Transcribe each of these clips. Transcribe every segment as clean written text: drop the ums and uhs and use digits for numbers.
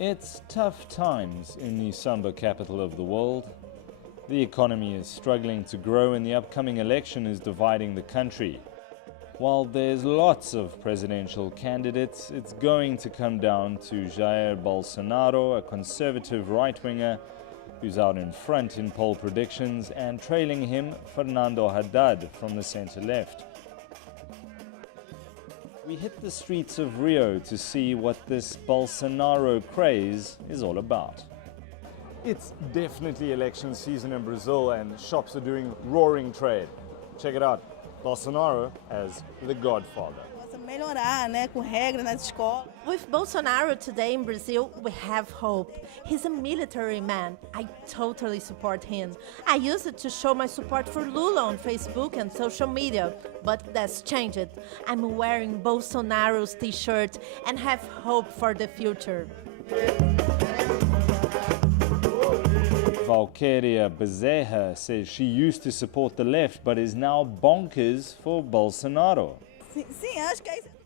It's tough times in the samba capital of the world. The economy is struggling to grow and the upcoming election is dividing the country. While there's lots of presidential candidates, it's going to come down to Jair Bolsonaro, a conservative right-winger who's out in front in poll predictions, and trailing him, Fernando Haddad from the center-left. We hit the streets of Rio to see what this Bolsonaro craze is all about. It's definitely election season in Brazil and shops are doing roaring trade. Check it out, Bolsonaro as the Godfather. With Bolsonaro today in Brazil, we have hope. He's a military man. I totally support him. I used it to show my support for Lula on Facebook and social media, but that's changed. I'm wearing Bolsonaro's t-shirt and have hope for the future. Valqueria Bezerra says she used to support the left but is now bonkers for Bolsonaro.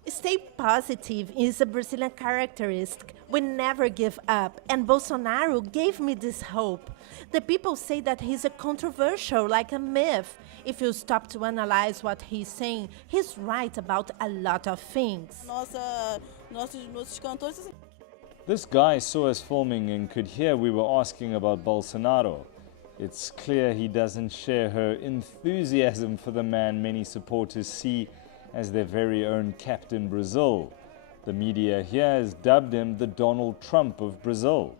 Stay positive is a Brazilian characteristic. We never give up, and Bolsonaro gave me this hope. The people say that he's a controversial, like a myth. If you stop to analyze what he's saying, he's right about a lot of things. This guy saw us filming and could hear we were asking about Bolsonaro. It's clear he doesn't share her enthusiasm for the man many supporters see as their very own Captain Brazil. The media here has dubbed him the Donald Trump of Brazil.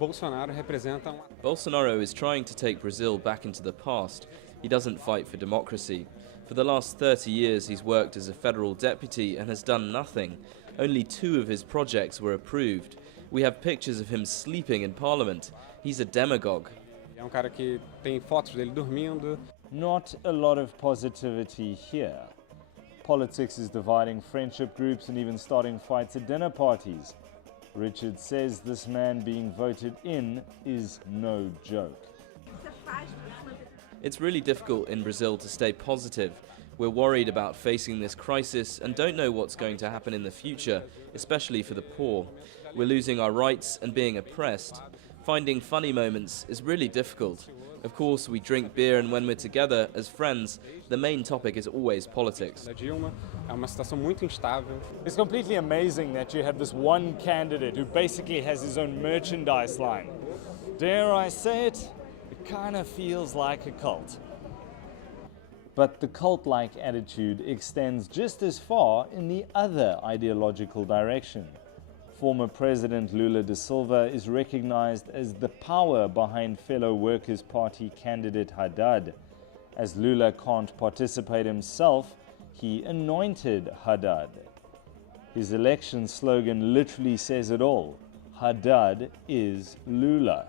Bolsonaro is trying to take Brazil back into the past. He doesn't fight for democracy. For the last 30 years he's worked as a federal deputy and has done nothing. Only 2 of his projects were approved. We have pictures of him sleeping in parliament. He's a demagogue. Not a lot of positivity here. Politics is dividing friendship groups and even starting fights at dinner parties. Richard says this man being voted in is no joke. It's really difficult in Brazil to stay positive. We're worried about facing this crisis and don't know what's going to happen in the future, especially for the poor. We're losing our rights and being oppressed. Finding funny moments is really difficult. Of course, we drink beer, and when we're together as friends, the main topic is always politics. It's completely amazing that you have this one candidate who basically has his own merchandise line. Dare I say it? It kind of feels like a cult. But the cult-like attitude extends just as far in the other ideological direction. Former President Lula da Silva is recognized as the power behind fellow Workers' Party candidate Haddad. As Lula can't participate himself, he anointed Haddad. His election slogan literally says it all: Haddad is Lula.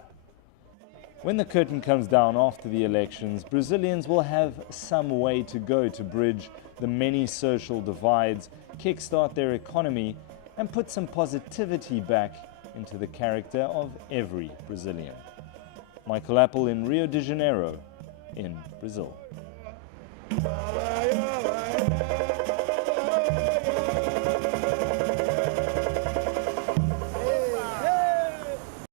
When the curtain comes down after the elections, Brazilians will have some way to go to bridge the many social divides, kickstart their economy, and put some positivity back into the character of every Brazilian. Michael Appel in Rio de Janeiro, in Brazil.